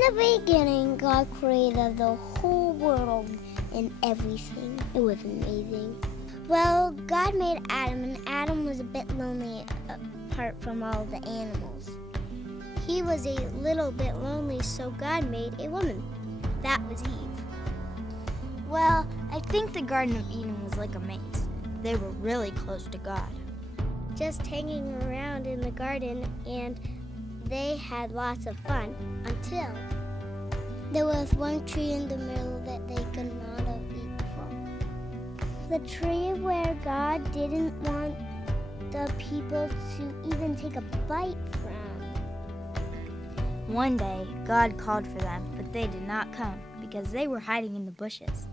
the beginning, God created the whole world and everything. It was amazing. Well, God made Adam, and Adam was a bit lonely apart from all the animals. He was a little bit lonely, so God made a woman. That was Eve. Well, I think the Garden of Eden was like a maze. They were really close to God. Just hanging around in the garden, and they had lots of fun until there was one tree in the middle that they could not have eaten from. The tree where God didn't want the people to even take a bite from. One day, God called for them, but they did not come because they were hiding in the bushes.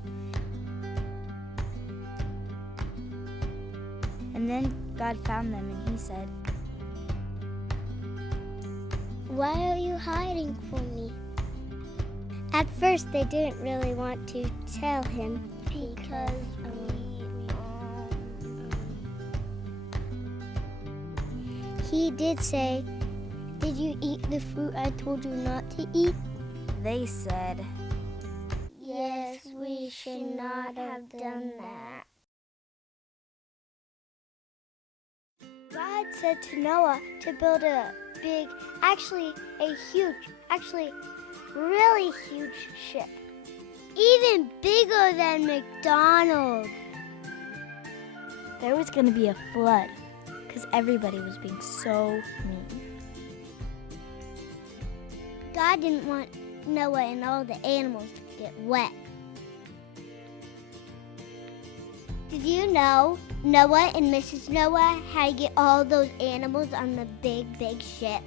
And then God found them and he said, "Why are you hiding from me?" At first, they didn't really want to tell him because he did say, "Did you eat the fruit I told you not to eat?" They said, "Yes, we should not have done that." God said to Noah to build a big, really huge ship. Even bigger than McDonald's. there was going to be a flood because everybody was being so mean. God didn't want Noah and all the animals to get wet. Did you know Noah and Mrs. Noah had to get all those animals on the big ship?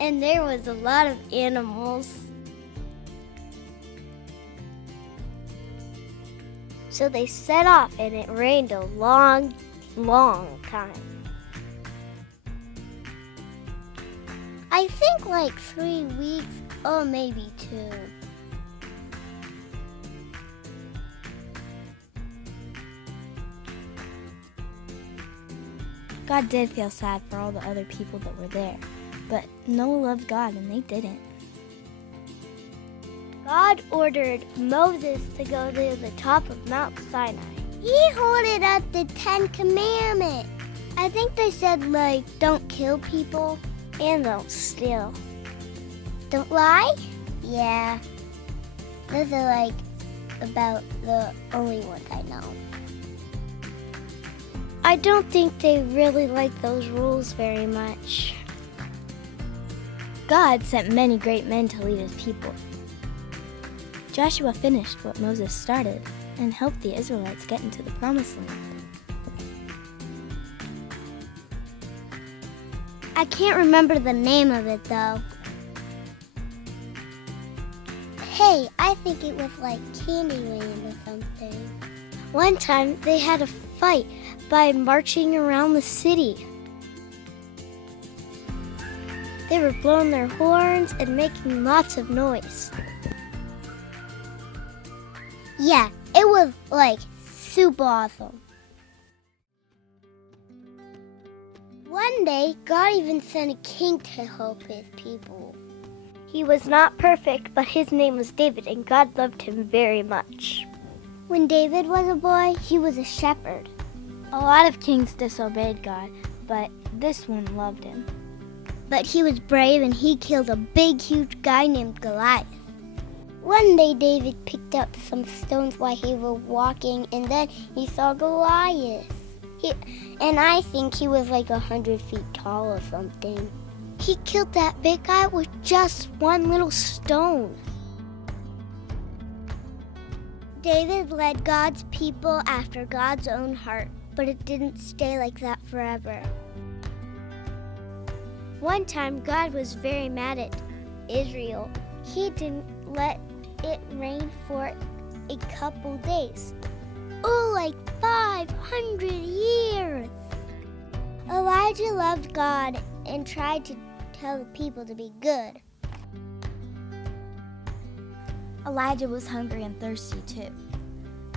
And there was a lot of animals. So they set off, and it rained a long time. I think like 3 weeks, or maybe 2. God did feel sad for all the other people that were there, but Noah loved God and they didn't. God ordered Moses to go to the top of Mount Sinai. He holded up the 10 Commandments. I think they said, like, don't kill people and don't steal. Don't lie? Yeah. Those are, like, about the only ones I know. I don't think they really like those rules very much. God sent many great men to lead his people. Joshua finished what Moses started and helped the Israelites get into the Promised Land. I can't remember the name of it, though. Hey, I think it was like Candyland or something. One time, they had a fight by marching around the city. They were blowing their horns and making lots of noise. Yeah, it was like super awesome. One day, God even sent a king to help his people. He was not perfect, but his name was David, and God loved him very much. When David was a boy, he was a shepherd. A lot of kings disobeyed God, but this one loved him. But he was brave and he killed a big, huge guy named Goliath. One day David picked up some stones while he was walking, and then he saw Goliath. And I think he was like 100 feet tall or something. He killed that big guy with just one little stone. David led God's people after God's own heart, but it didn't stay like that forever. One time, God was very mad at Israel. He didn't let it rain for a couple days. Oh, like 500 years. Elijah loved God and tried to tell the people to be good. Elijah was hungry and thirsty too.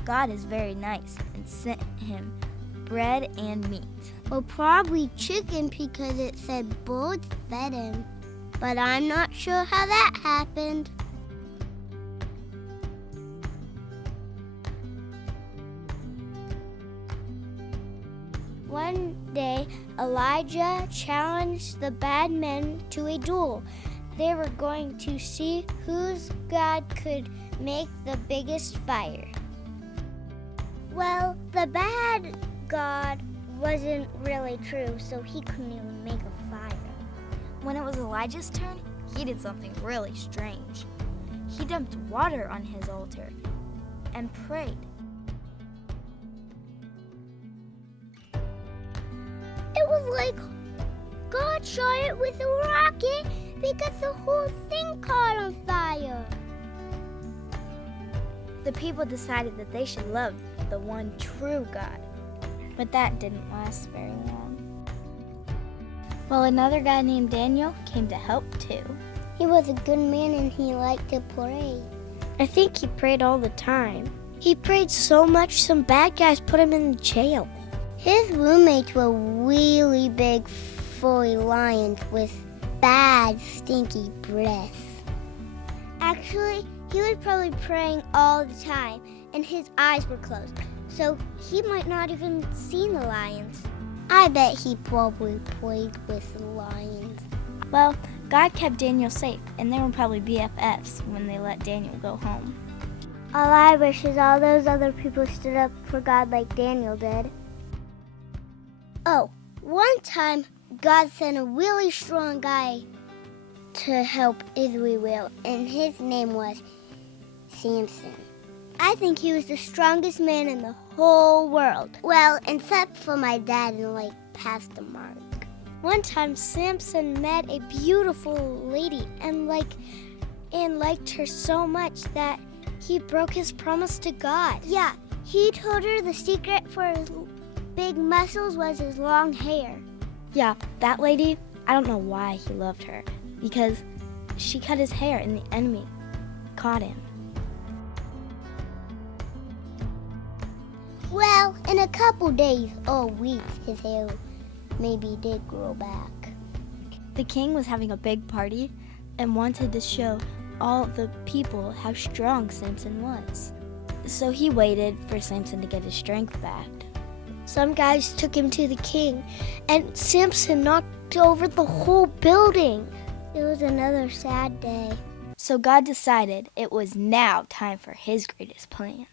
God is very nice and sent him bread and meat. Well, probably chicken because it said birds fed him. But I'm not sure how that happened. One day, Elijah challenged the bad men to a duel. They were going to see whose God could make the biggest fire. Well, the bad God wasn't really true, so he couldn't even make a fire. When it was Elijah's turn, he did something really strange. He dumped water on his altar and prayed. It was like God shot it with a rocket because the whole thing caught on fire. The people decided that they should love the one true God, but that didn't last very long. Well, another guy named Daniel came to help too. He was a good man and he liked to pray. I think he prayed all the time. He prayed so much some bad guys put him in jail. His roommates were really big, furry lions with bad, stinky breath. Actually, he was probably praying all the time, and his eyes were closed, so he might not even seen the lions. I bet he probably played with the lions. Well, God kept Daniel safe, and they were probably BFFs when they let Daniel go home. All I wish is all those other people stood up for God like Daniel did. Oh, one time God sent a really strong guy to help Israel, and his name was Samson. I think he was the strongest man in the whole world. Well, except for my dad and Pastor Mark. One time Samson met a beautiful lady and liked her so much that he broke his promise to God. Yeah, he told her the secret for his big muscles was his long hair. Yeah, that lady, I don't know why he loved her, because she cut his hair and the enemy caught him. Well, in a couple days or weeks, his hair maybe did grow back. The king was having a big party and wanted to show all the people how strong Samson was. So he waited for Samson to get his strength back. Some guys took him to the king, and Samson knocked over the whole building. It was another sad day. So God decided it was now time for his greatest plan.